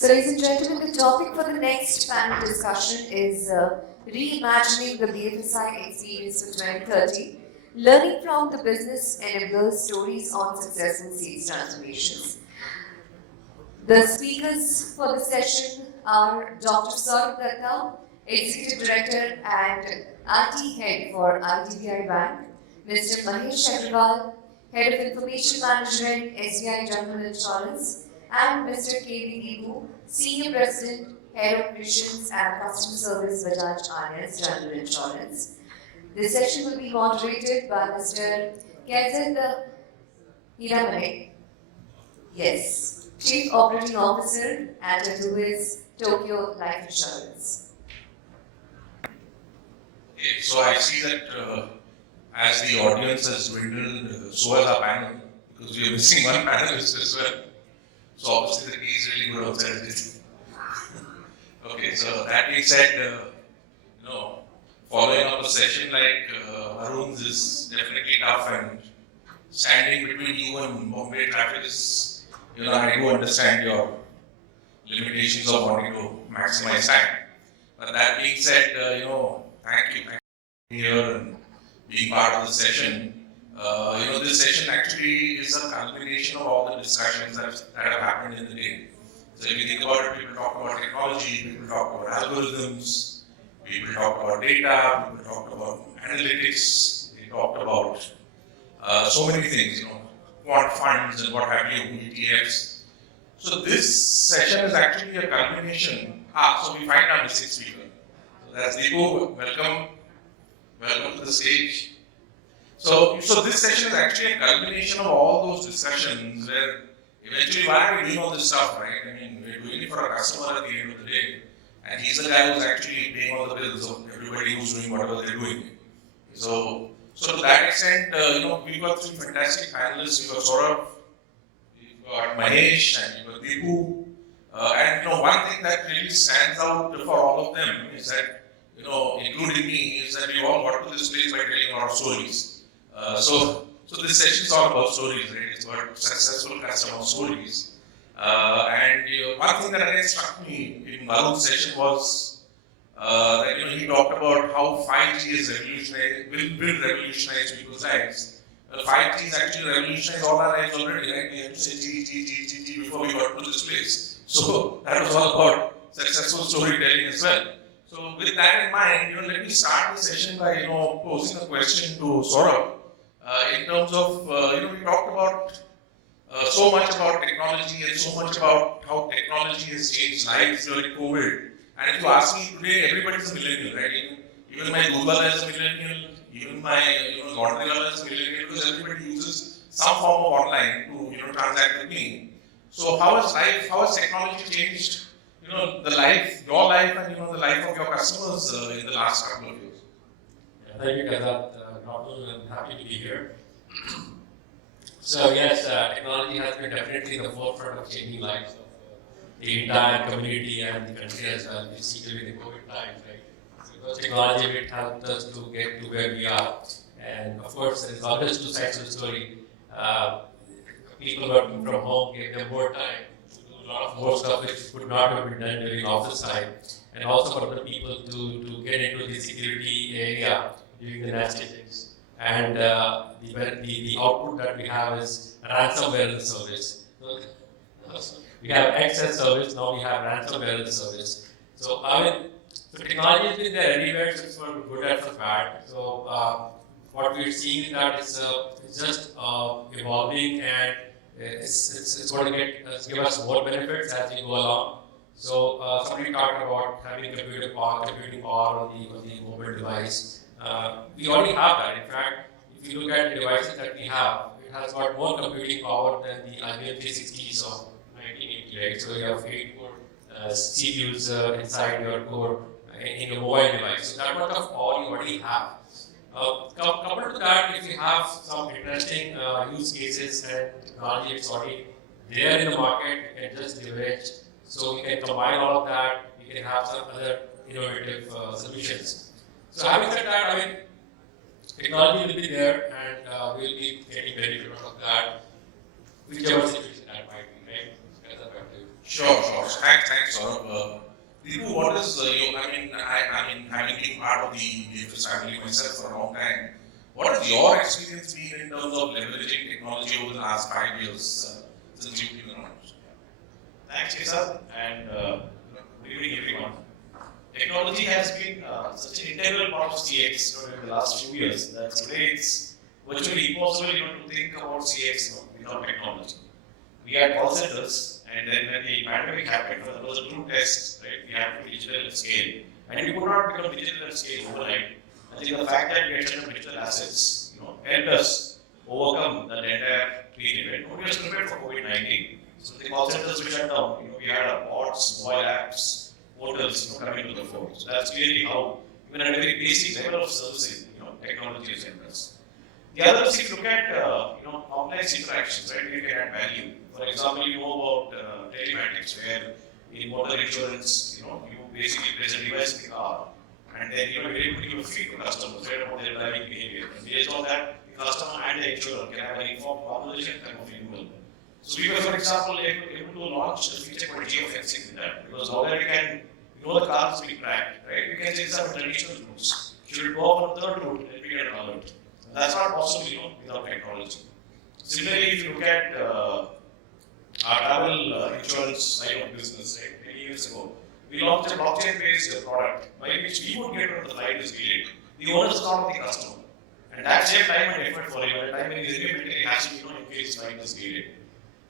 So, ladies and gentlemen, the topic for the next panel discussion is reimagining the BFSI experience for 2030, learning from the business enablers stories on successful sales transformations. The speakers for the session are Dr. Sourav Dutta, Executive Director and IT Head for IDBI Bank, Mr. Mahesh Agrawal, Head of Information Management, SBI General Insurance, and Mr. 𝗕𝗙𝗦𝗜, Senior President, Head of Operations and Customer Service, 𝗏𝗏 𝗟𝗏 General Insurance. This session will be moderated by Mr. 𝗕𝗙𝗦𝗜, yes, Chief Operating Officer at 𝗕𝗙𝗦𝗜 Tokyo Life Insurance. Okay, so I see that as the audience has dwindled, so has our panel, because we are missing one panelist as well. So obviously the tea is really good outside this. Okay, so that being said, following up a session like Arun's is definitely tough, and standing between you and Bombay traffic is, I do understand your limitations of wanting to maximize time. But that being said, thank you for being here and being part of the session. This session actually is a culmination of all the discussions that have happened in the day. So if you think about it, people talk about technology, people talk about algorithms, people talk about data, people talk about analytics, they talked about so many things, quant funds and what have you, ETFs. So this session is actually a culmination. So we find our missing speaker. So that's Dipu. Welcome to the stage. So this session is actually a culmination of all those discussions where eventually why are we doing all this stuff, right? I mean, we're doing it for our customer at the end of the day. And he's the guy who's actually paying all the bills of everybody who's doing whatever they're doing. So to that extent, we've got three fantastic panelists. We've got Sourav, we've got Mahesh, and we've got Dipu. And one thing that really stands out for all of them is that, including me, is that we all got to this place by telling a lot of stories. So this session is all about stories, right? It's about successful customer stories. And one thing that again struck me in Varun's session was that he talked about how 5G is will revolutionize people's lives. Well, 5G is actually revolutionized all our lives already, right? We had to say G before we got to this place. So that was all about successful storytelling as well. So with that in mind, let me start the session by posing a question to Sourav. In terms of, we talked about so much about technology and so much about how technology has changed lives during COVID. And if you ask me today, everybody's a millennial, right? Even my Google is a millennial, even my 𝗏𝗏𝗏 is a millennial, because everybody uses some form of online to transact with me. So how has technology changed your life and the life of your customers in the last couple of years? Thank you, 𝗕𝗙𝗦𝗏. I'm happy to be here. So yes, technology has been definitely in the forefront of changing lives of the entire community and the country as well. We see during the COVID times, right? Because technology it helped us to get to where we are. And of course, there's always two sides of the story. People working from home gave them more time to do a lot of more stuff which could not have been done during office time. And also for the people to get into the security area during the nasty things. And the output that we have is ransomware as a service. So we have access service, now we have ransomware as a service. So technology has been there everywhere, so it's for good and for bad. So what we're seeing is that it's just evolving, and it's going to give us more benefits as we go along. So somebody talked about having computing power on the mobile device. We already have that. In fact, if you look at the devices that we have, it has got more computing power than the IBM 360s of 1980, right? So you have 8 core CPUs inside your core in your mobile device. So that much of power you already have. Coupled to that, if you have some interesting use cases and technology is already there in the market, you can just leverage. So we can combine all of that. We can have some other innovative solutions. So having said that, technology will be there, and we will be getting benefit out of that, whichever situation that might be, right? Sure. Thanks, Sourav. Dipu, what is I mean, having been part of the BFS family myself for a long time, what has your experience been in terms of leveraging technology over the last 5 years since you've been around? Thanks, Ksat, and good evening, everyone. Technology has been such an integral part of CX in the last few years that today it's virtually impossible to think about CX without technology. We had call centers, and then when the pandemic happened, there was a true test, right? We had to be digital at scale, and we could not become digital at scale overnight. I think the fact that we had set up digital assets, helped us overcome that entire period. Right? Nobody was prepared for COVID-19. So the call centers were shut down. We had our bots, mobile apps, portals, coming to the fore. So that's clearly how, even at a very basic level of servicing, technology has helped us. The other is, if you look at complex interactions, right, you can add value. For example, you know about telematics, where in motor insurance, you basically place a device in the car, and then you're able to give a feed to customers right, about their driving behavior. And based on that, the customer and the insurer can have an informed conversation kind of renewal. So we were, for example, able to launch a feature called geofencing with that, because now that we can the car is being tracked, right? We can say some traditional routes. Should it go off on a third route, then we get an alert. That's not possible, without technology. Similarly, if you look at our travel insurance side of business, right, many years ago, we launched a blockchain-based product by which we would get when the flight is delayed. The owner is not the customer, and that saved time and effort for him. At a time when he is really hassle, in case his flight is delayed.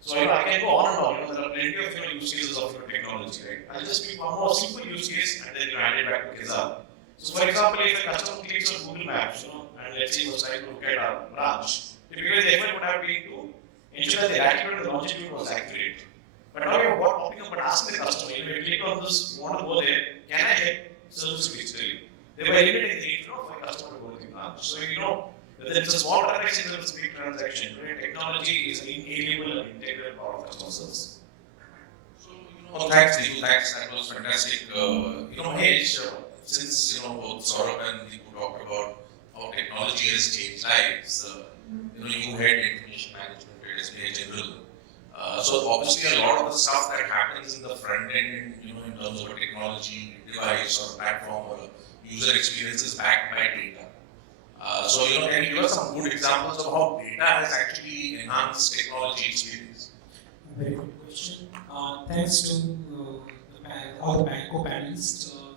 So I can go on and on. There are plenty of use cases of technology, right? I'll just pick one more simple use case and then hand it back to 𝗕𝗙𝗦𝗜. So for example, if a customer clicks on Google Maps, and let's say he was trying to look at our branch, typically the effort would have been to ensure that the latitude and the longitude was accurate. But now we have got popping up and asking the customer, if you click on this, you want to go there, can I get service digitally? They were eliminating the need for a customer to go to the branch. So whether it's a small transaction or it's a big transaction, technology is an inalienable and integral part of customer service. So, thanks, Dipu. Thanks. That was fantastic. Mahesh, since both Sourav and Dipu talked about how technology has changed lives, you head information management at SBI General. So obviously, a lot of the stuff that happens in the front end, in terms of a technology device or platform or user experience is backed by data. So, can you give us some good examples of how data has actually enhanced technology experience? Very good question. Thanks to all the co-panelists and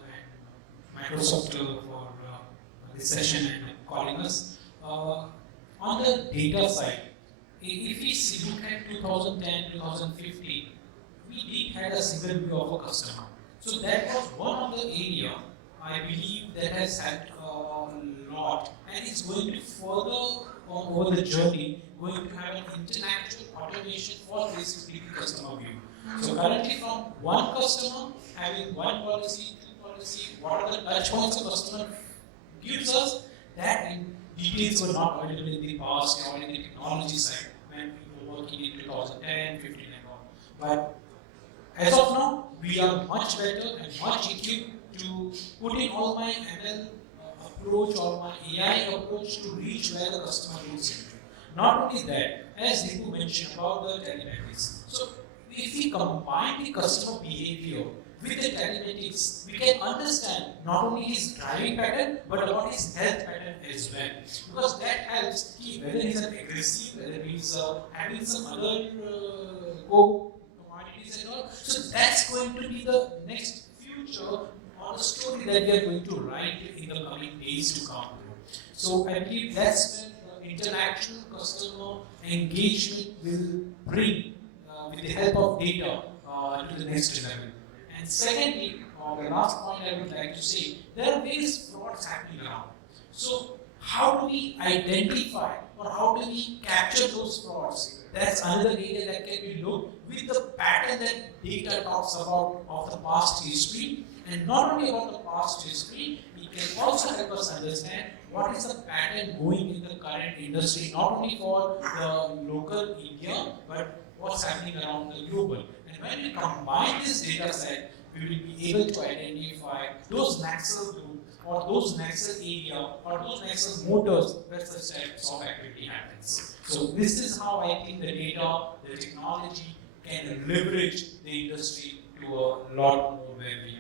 Microsoft for this session and calling us. On the data side, if we look at 2010, 2015, we did have a single view of a customer. So that was one of the area I believe that has helped a lot, and it's going to further over the journey, going to have an intellectual automation for this customer view. So currently from one customer, having one policy, two policy, what are the touch points a customer gives us, that in details were not available in the past or in the technology side when we were working in 2010, 15 and all. But as of now, we are much better and much equipped to put in all my ML approach or my AI approach to reach where the customer is. Not only that, as Dipu mentioned about the telematics. So if we combine the customer behavior with the telematics, we can understand not only his driving pattern, but about his health pattern as well. Because that helps whether he's an aggressive, whether he's having some other commodities and all. So that's going to be the next future or the story that we are going to write in the coming days to come. So I believe that's when the interaction customer engagement will bring with the help of data to the next level. And secondly, the last point I would like to say, there are various frauds happening around. So how do we identify or how do we capture those frauds? That's another area that can be looked with the pattern that data talks about of the past history. And not only about the past history, it can also help us understand what is the pattern going in the current industry, not only for the local India, but what's happening around the global. And when we combine this data set, we will be able to identify those nexus groups or those nexus area or those nexus motors where such types of activity happens. So this is how I think the data, the technology can leverage the industry to a lot more where we are.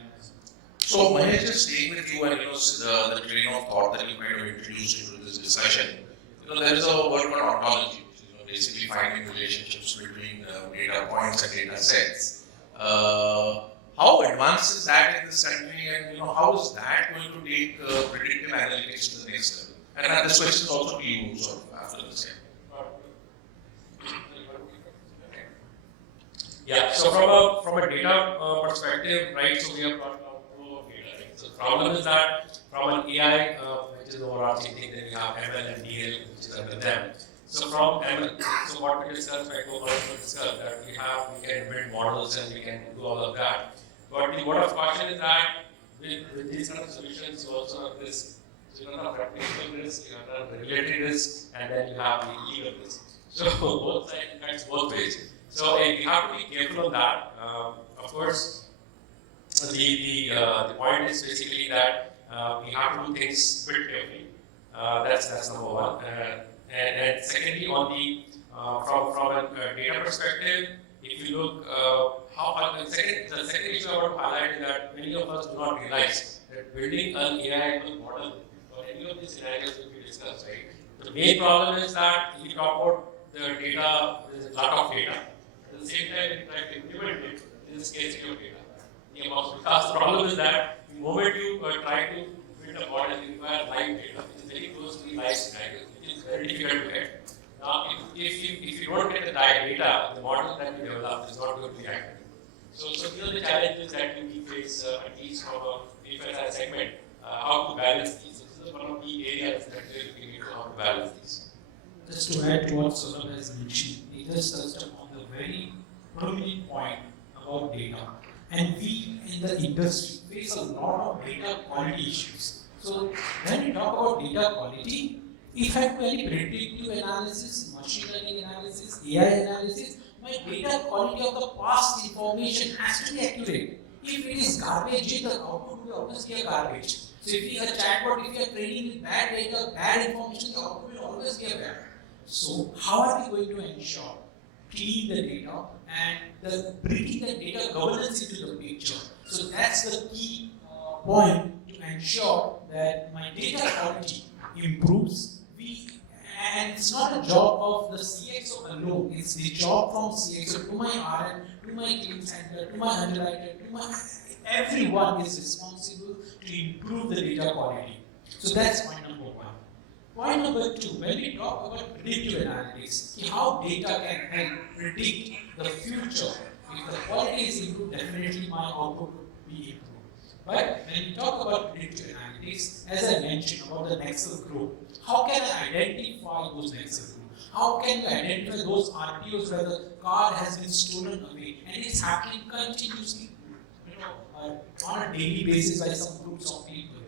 So, Mahesh, just staying with you and the train of thought that you kind of introduced into this discussion, there is a word called ontology, which is basically finding relationships between data points and data sets. How advanced is that in this country, and how is that going to take predictive analytics to the next level? And this question is also to you, sort of after this. Yeah. So from a data perspective, right? So we have got a flow of data. Right? So the problem is that from an AI, which is the overarching thing, then we have ML and DL, which is under them. So from ML, so what we discussed, right? We discussed that we can build models and we can do all of that. But the word of caution is that with these kind of solutions, you also have this. So you have reputational risk, you have regulatory risk, and then you have the legal risk. So both sides cuts both ways. So we have to be careful on that. Of course, the point is basically that we have to do things a bit carefully. That's number one. And secondly, on the from a data perspective, if you look the second issue I want to highlight is that many of us do not realize that building an AI model for any of these scenarios that we discussed, right? The main problem is that if you talk about the data, there is a lot of data. At the same time, in fact, implement it, there is scarcity of data. Because the problem is that the moment you try to build a model, you require live data, which is very close to the live scenario, which is very difficult to get. Now, if you don't get the data, the model that you develop is not going to be accurate. So these are the challenges that we face, at least from a BFSI segment, how to balance these. So this is one of the areas that we're looking into how to balance these. Just to add to what Sourav has mentioned, he just touched upon the very prominent point about data. And we in the industry face a lot of data quality issues. So when we talk about data quality, if I have any predictive analysis, machine learning analysis, AI analysis, my data quality of the past information has to be accurate. If it is garbage, the output will always be a garbage. So if you have a chatbot, if you are training with bad data, bad information, the output will always be a bad. So how are we going to ensure clean the data and bringing the data governance into the picture? So that's the key point to ensure that my data quality improves. And it's not a job of the CXO alone, it's the job from CXO to my RM, to my claim center, to my underwriter, everyone is responsible to improve the data quality. So that's point number one. Point number two, when we talk about predictive analytics, how data can help predict the future. If the quality is improved, definitely my output would be improved. But when we talk about predictive analytics, as I mentioned about the 𝗥𝗲𝗏, how can I identify those 𝗥𝗲𝗏? How can you identify those RTOs where the card has been stolen away and it's happening continuously, on a daily basis by some groups of people?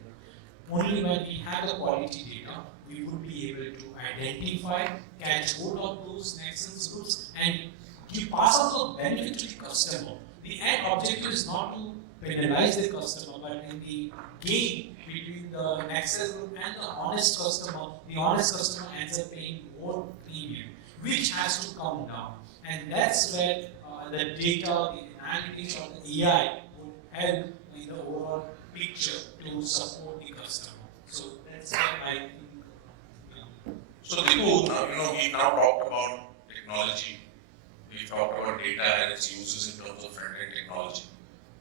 Only when we have the quality data, we would be able to identify, catch hold of those 𝗥𝗲𝗏s and pass on the benefit to the customer. The end objective is not to penalize the customer, but in the game between the 𝗥𝗲𝗏 and the honest customer ends up paying more premium, which has to come down. And that's where the data, the analytics, or the AI would help in the overall picture to support the customer. So that's where I think. So Dipu, we now talked about technology. We talked about data and its uses in terms of front-end technology.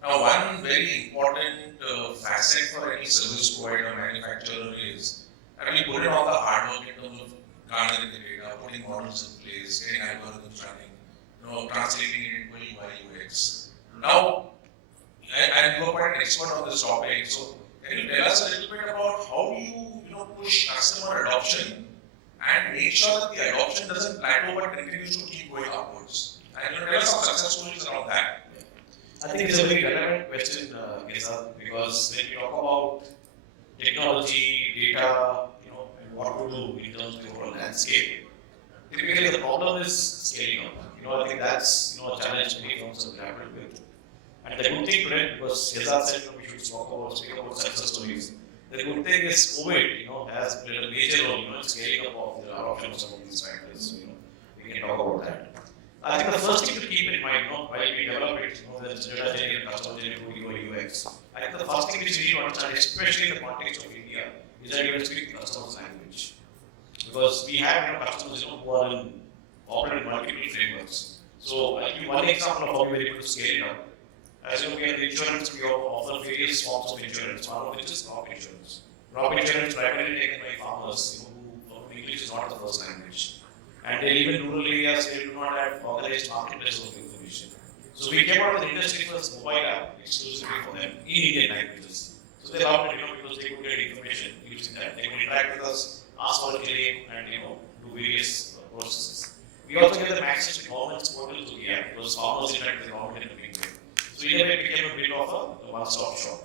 Now, one very important facet for any service provider, manufacturer is that we put in all the hard work in terms of gathering the data, putting models in place, getting algorithms running, translating it into UI UX. Now, and you are quite an expert on this topic, so can you tell us a little bit about how do you push customer adoption and make sure that the adoption doesn't plateau but continues to keep going upwards? And tell us some success stories around that. I think it's a very relevant question, 𝗥𝗲𝗏, because when we talk about technology, data, and what to do in terms of the overall landscape, typically the problem is scaling up. I think that's a challenge many firms are grappling with. And the good thing today, because 𝗥𝗲𝗏 said we should speak about success stories. The good thing is COVID, has played a major role, in scaling up of the adoption of some of these factors. So, we can talk about that. I think the first thing to keep in mind, while we develop it, whether it's data engineering, customer engineering, UI, UX, I think the first thing which we need to understand, especially in the context of India, is that you have to speak the customer's language. Because we have customers who are operate multiple frameworks. So I'll give you one example of how we were able to scale it up. As you know, we have insurance, we offer various forms of insurance. One of which is crop insurance. Crop insurance primarily taken by farmers who English is not the first language. And even rural areas where you do not have organized marketplaces of information. So we came out with an industry first mobile app exclusively for them in Indian languages. So they loved it, because they could get information using that. They could interact with us, ask for a claim, and do various processes. We also gave them access to government's portal to the app, because farmers interact with the government in a big way. So either way, it became a bit of a one-stop shop.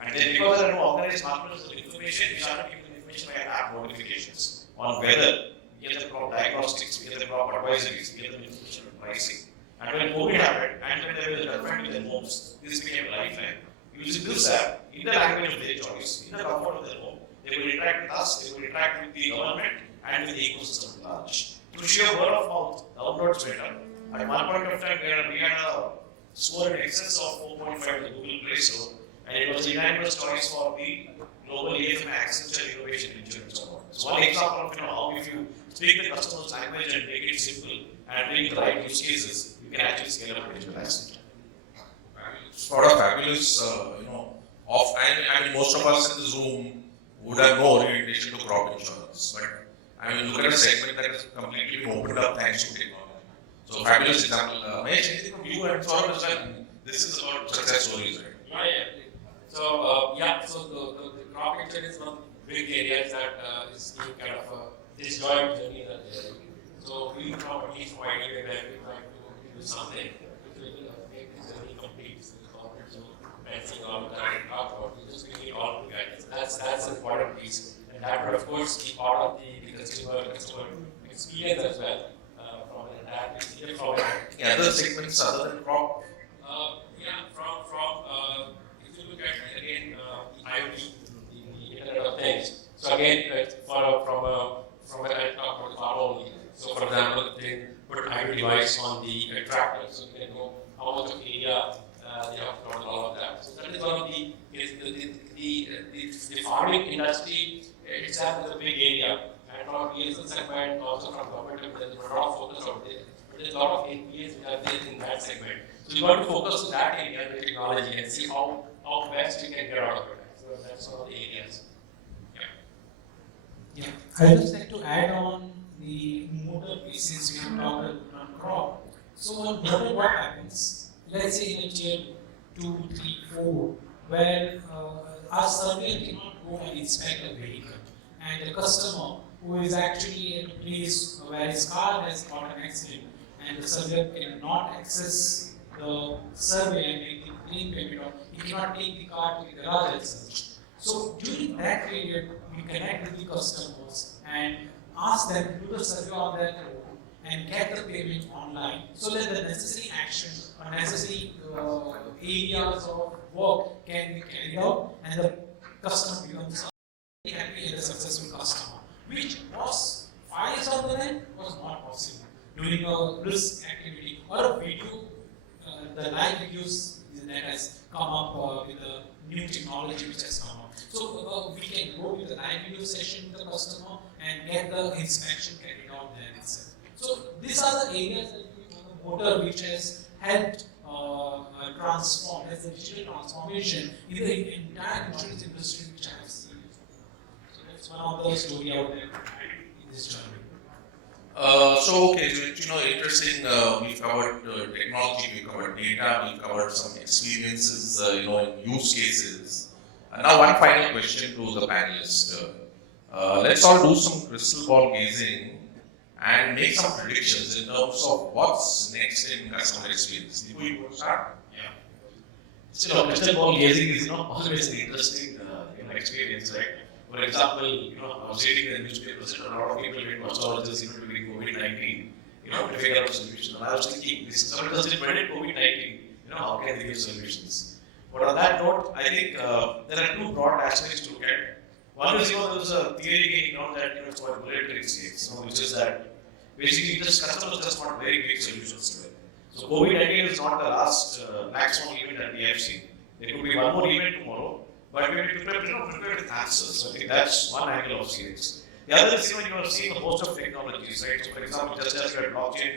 And then because there are no organized marketplaces of information, we started giving information via app notifications on weather. We get them crop diagnostics, we get them crop advisories, we get them information on pricing. And when COVID happened, and when they were development in their homes, this became a lifeline. Using this app, in the language of their choice, in the comfort of their home, they will interact with us, they will interact with the government, and with the ecosystem at large. Through sheer word of mouth, downloads better. At one point of time, we had a score in excess of 4.5 in the Google Play Store, and it was the unanimous choice for the Global EFM Accenture Innovation Insurance Award. So one example of how if you speak the customer's language and make it simple and bring the right use cases, you can actually scale up a digital asset. Sort of fabulous, I mean, most of us in this room would have no orientation to crop insurance, but I mean, look at a segment that has completely been opened up thanks to technology. So, fabulous example. Mahesh, anything from you and Sourav as well? This is about success stories, right? Yeah. So, the crop insurance is one of the big areas that is being kind of a disjoint journey that they are doing. So, we from at least point where we try to do something which will make this journey complete. So, the corporate, fencing all the time and talk about it, just bring it all together. So that's an important piece. And that would, of course, be part of the customer experience as well. From an entire experience. Any other segments other than crop? If you look at again IoT, the Internet of Things. So again, from I talk about the farm only. So for example, they put an IoT device on the tractor, so you can know how much of area they have covered, all of that. So that is one of the farming industry itself is a big area. And from BSL segment, also from government, there is a lot of focus on this. But there is a lot of APIs which are there in that segment. So we want to focus on that area of the technology and see how best we can get out of it. So that's one of the areas. Yeah, I would just like to add on the motor pieces we have talked on crop. So on motor, what happens? Let's say in a tier 2, 3, 4, where our surveyor cannot go and inspect a vehicle, and the customer who is actually in a place where his car has got an accident, and the surveyor cannot access the survey and make the claim payment, or he cannot take the car to the garage itself. So during that period, we connect with the customers and ask them to do the survey on their own and get the payment online, so that the necessary action or necessary areas of work can be carried out, and the customer becomes a happy and a successful customer, which was 5 years down the line was not possible during a risk activity or a video. The live videos that has come up with the new technology which has come up. So we can go with the live video session with the customer and get the inspection carried out there itself. So these are the areas that the motor which has helped transform, as the digital transformation in the entire insurance industry which I have seen. So that's one of the stories out there in this journey. So interesting. We've covered technology, we've covered data, we've covered some experiences, in use cases. Now, one final question to the panelists. Let's all do some crystal ball gazing and make some predictions in terms of what's next in customer experience. Dipu, you want to start? Yeah. So, crystal ball gazing is always an interesting experience, right? For example, I was reading in the newspapers that a lot of people went to astrologers during COVID-19, to figure out a solution. And I was thinking, somebody does it when COVID-19, how can they give solutions? But on that note, I think there are two broad aspects to look at. One is, there's a theory going on that it's called bullet train states, which is that basically just customers just want very quick solutions to it. So COVID-19 is not the last black swan event that we have seen. There could be one more event tomorrow, but we have to prepare with answers. So I think that's one angle of CX. The other is, you are seeing a host of technologies, right? So for example, just as we had blockchain,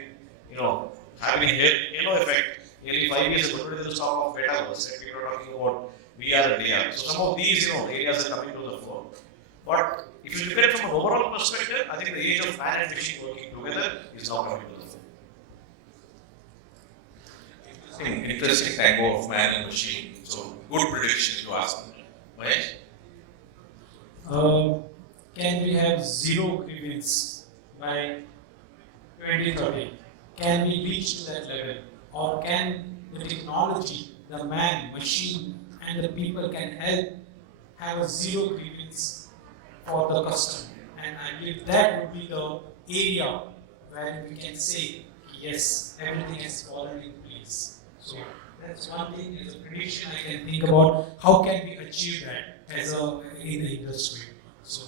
having a halo effect. Nearly 5 years ago, today the talk of metaverse, and we were talking about VR and AR. So some of these, areas are coming to the fore. But if you look at it from an overall perspective, I think the age of man and machine working together is now coming to the fore. Interesting tango of man and machine. So good prediction you asked me. Mahesh? Can we have zero grievance by 2030? Can we reach to that level? Or can the technology, the man, machine, and the people can help have a zero grievance for the customer? And I believe that would be the area where we can say, yes, everything has fallen in place. So that's one thing as a prediction I can think about. How can we achieve that as in the industry? So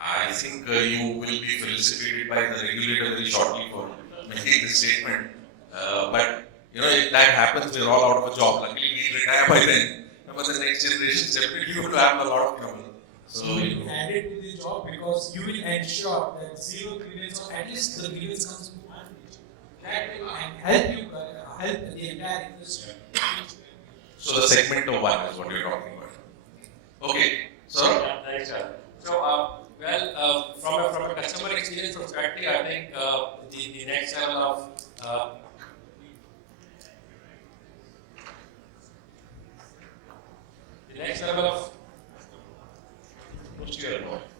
I think you will be felicitated by the regulator very shortly for making this statement. But if that happens, we're all out of a job. Luckily, we retire by then. But the next generation definitely going to have a lot of trouble. So you will add it to the job because you will ensure that zero grievance, or at least the grievance comes to one. That will help you help the entire industry. So the segment of one is what you're talking about. Okay. So. Yeah, thanks, sir. So, from a customer experience perspective, I think the next level of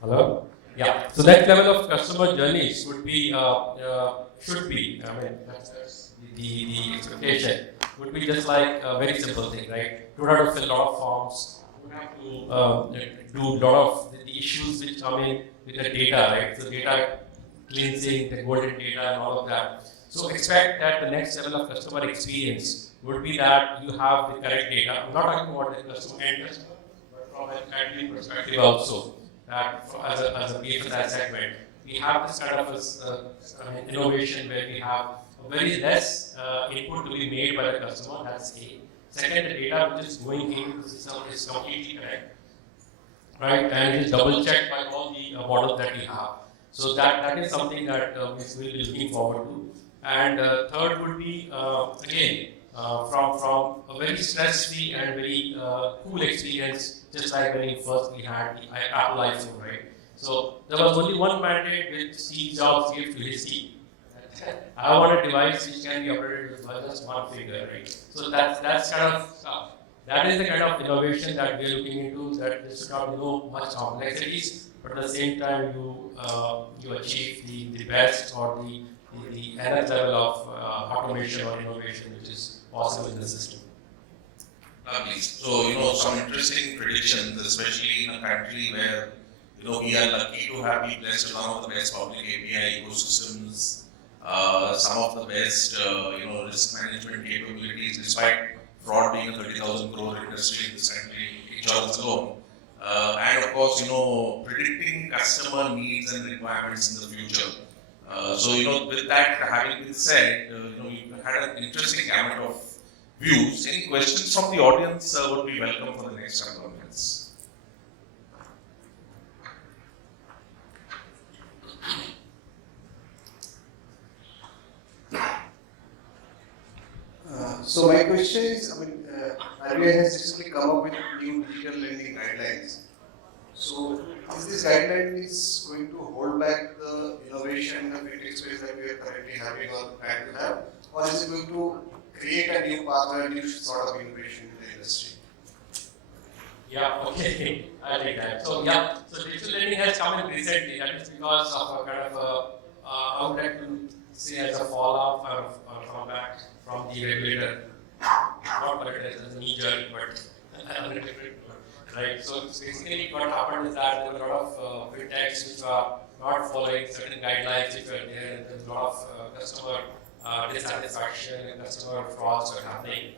hello? Yeah. So next level of customer journeys would be should be. I mean, that's the expectation would be just like a very simple thing, right? You don't have to fill a lot of forms. You have to do a lot of the issues which come in with the data, right? So data cleansing, the golden data, and all of that. So expect that the next level of customer experience would be that you have the correct data. I'm not talking about the customer end customer, but from an admin perspective also. That as a BFSI segment, we have this kind of innovation where we have very less input to be made by the customer. That's A. Second, the data which is going into the system is completely correct, right? And it is double checked by all the models that we have. So that is something that we will be looking forward to. And third would be again from a very stress-free and very cool experience, just like when we had the Apple iPhone, right? So there was only one mandate which Steve Jobs gave to his team. I want a device which can be operated with just one finger, right? So that's kind of stuff. That is the kind of innovation that we are looking into. That does not much complexities, but at the same time you achieve the best or the nth level of automation or innovation which is possible in the system. Lovely. So some interesting predictions, especially in a country where we are lucky to have been blessed with one of the best public API ecosystems. Some of the best, risk management capabilities, despite fraud being a 30,000 crore industry in this country, insurance alone. And of course, predicting customer needs and requirements in the future. So, with that having been said, we had an interesting gamut of views. Any questions from the audience would be welcome for the next couple of minutes. So my question is, RBI has recently come up with new digital lending guidelines. So is this guideline is going to hold back the innovation in the fintech space that we are currently having or plan to have, or is it going to create a new pathway, a new sort of innovation in the industry? Yeah, okay, I like that. So digital lending has come in recently. That is because of a kind of I would like to say as a fallout or fallback from the regulator. Not regulator as a knee jerk, but a different word, right? So basically, what happened is that there were a lot of fintechs which are not following certain guidelines which were there. There's a lot of customer dissatisfaction and customer frauds are happening.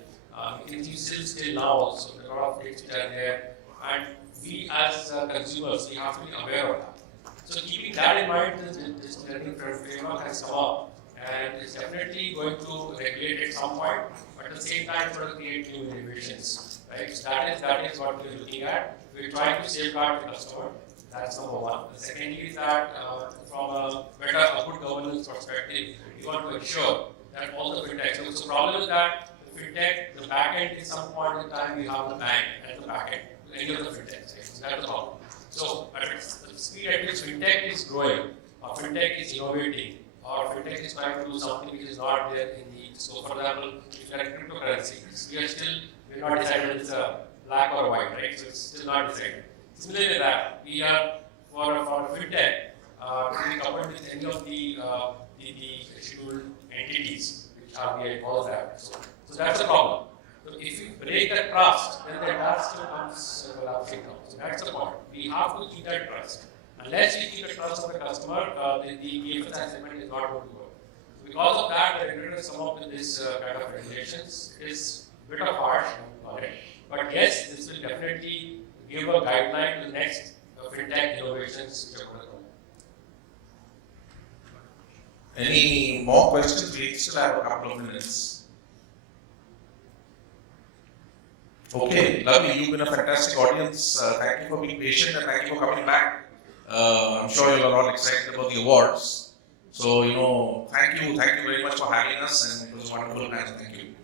You can still now also, there are a lot of things which are there, and we as consumers, we have to be aware of that. So keeping that in mind, this learning framework has come up and it's definitely going to regulate at some point, but at the same time sort of create new innovations, right? So that is what we're looking at. We're trying to safeguard the customer. That's number one. The second is that from a good governance perspective, we want to ensure that all the fintech. So the problem is that the fintech, the back end, at some point in time, we have the bank at the back end, any of the fintechs. Right? So that's the problem. So at the speed at which fintech is growing, or fintech is innovating, or fintech is trying to do something which is not there in the. So for example, if you are in cryptocurrency, we're not decided it's a black or white, right? So it's still not decided. Similarly, that we are for fintech, to be coupled with any of the scheduled entities, which RBI calls that. So that's the problem. So if you break that trust, then the entire system comes collapsing down. So that's the point. We have to keep that trust. Unless we keep the trust of the customer, the BFSI segment is not going to work. So because of that, the regulator has come up with this kind of regulations. It is a bit of harsh on it. But yes, this will definitely give a guideline to the next fintech innovations which are going to come. Any more questions? We still have a couple of minutes. Okay, lovely. You've been a fantastic audience. Thank you for being patient and thank you for coming back. I'm sure you're all excited about the awards. So, thank you very much for having us, and it was a wonderful time. Thank you.